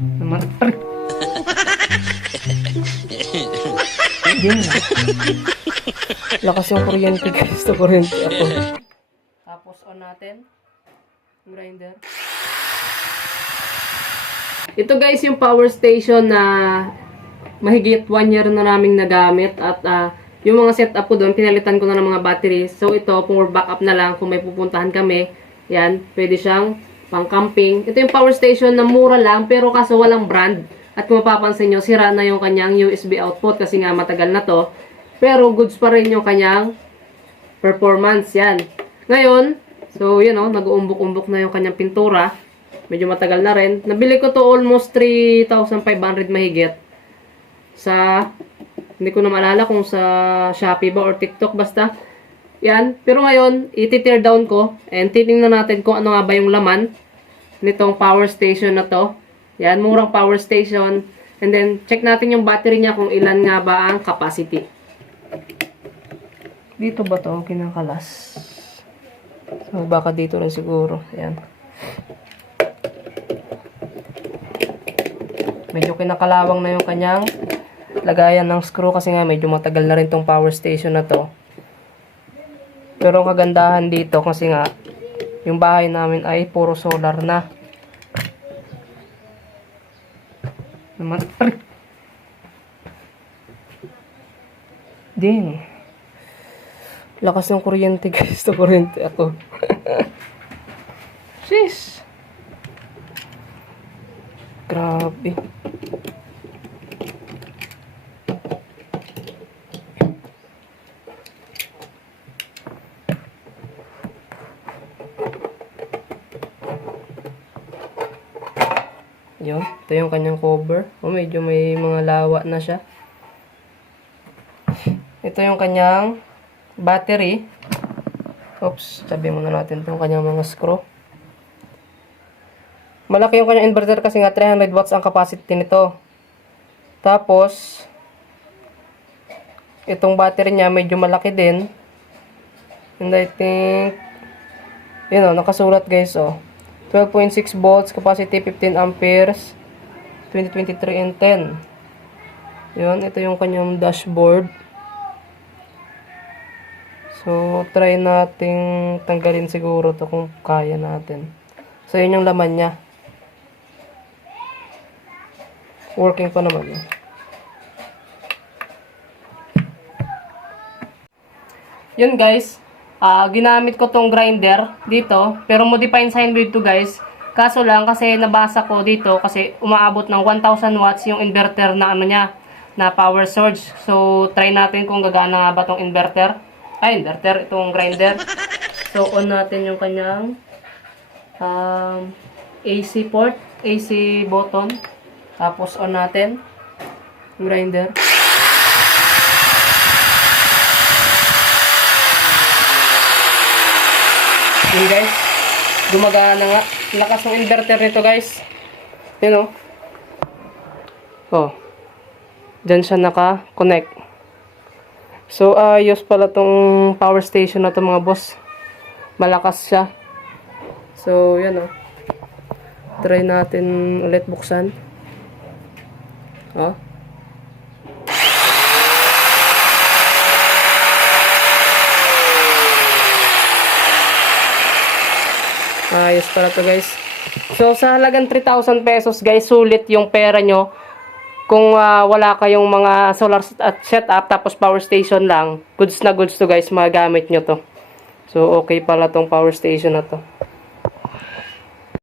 Naman. Hindi. Lakas yung kuryente guys. Ito kuryente ako. Tapos on natin. Grinder. Ito guys yung power station na mahigit 1 year na naming nagamit. At yung mga setup ko doon, pinalitan ko na ng mga batteries. So ito, for backup na lang kung may pupuntahan kami. Yan, pwede siyang pang camping. Ito yung power station na mura lang pero kaso walang brand. At kung mapapansin nyo, sira na yung kanyang USB output kasi nga matagal na to. Pero goods pa rin yung kanyang performance. Yan. Ngayon, so yun o, nag-uumbok-umbok na yung kanyang pintura. Medyo matagal na rin. Nabili ko to almost 3,500 mahigit. Sa, hindi ko na maalala kung sa Shopee ba or TikTok basta. Yan. Pero ngayon, iti-tear down ko. And titingnan natin kung ano nga ba yung laman nitong power station na to. Yan, murang power station. And then, check natin yung battery niya kung ilan nga ba ang capacity. Dito ba to kinakalas? So, baka dito rin siguro. Yan. Medyo kinakalawang na yung kanyang lagayan ng screw kasi nga medyo matagal na rin tong power station na to. Pero ang kagandahan dito kasi nga yung bahay namin ay puro solar na. Naman. Ding. Lakas ng kuryente guys. Ito kuryente ako. Sis. Grabe. Yun, ito yung kanyang cover. Medyo may mga lawa na siya. Ito yung kanyang battery. Oops, sabi muna natin itong kanyang mga screw. Malaki yung kanyang inverter kasi nga 300 watts ang capacity nito. Tapos, itong battery niya medyo malaki din. And I think, yun o, nakasulat guys o. 12.6 volts, capacity 15 amperes, 2023 and 10. Yun, ito yung kanyang dashboard. So, try nating tanggalin siguro to kung kaya natin. So, yun yung laman niya. Working pa naman. Yun guys. Ginamit ko tong grinder dito, pero modified sine wave to guys. Kaso lang kasi nabasa ko dito kasi umaabot ng 1000 watts yung inverter na ano niya, na power source. So try natin kung gagana nga ba tong inverter. Inverter, itong grinder. So on natin yung kanyang AC port, AC button. Tapos on natin yung grinder. Yun guys, gumagana nga. Lakas ng inverter nito guys. Yun o. Oh. Diyan siya naka-connect. So, ayos pala tong power station na to mga boss. Malakas siya. So, yan o. Try natin ulit buksan. Oh. Ayos pala to guys. So sa halagang 3,000 pesos guys, sulit yung pera nyo. Kung wala kayong mga solar setup tapos power station lang, goods na goods to guys, magamit nyo to. So okay pala tong power station na to.